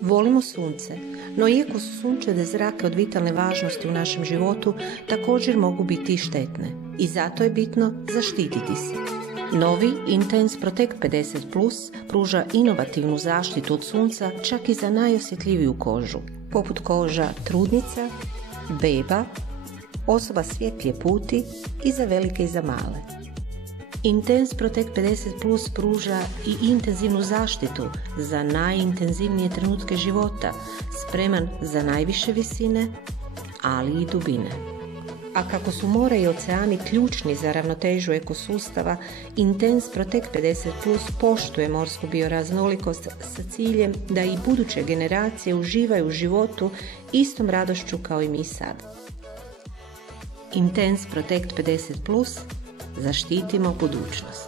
Volimo sunce, no iako su sunčeve zrake od vitalne važnosti u našem životu, također mogu biti i štetne i zato je bitno zaštititi se. Novi Intense Protect 50+ pruža inovativnu zaštitu od sunca čak i za najosjetljiviju kožu, poput koža trudnica, beba, osoba svjetlije puti i za velike i za male. Intense Protect 50+ pruža i intenzivnu zaštitu za najintenzivnije trenutke života, spreman za najviše visine, ali i dubine. A kako su more i oceani ključni za ravnotežu ekosustava, Intense Protect 50+ poštuje morsku bioraznolikost sa ciljem da i buduće generacije uživaju u životu istom radošću kao i mi sad. Intense Protect 50+, zaštitimo budućnost.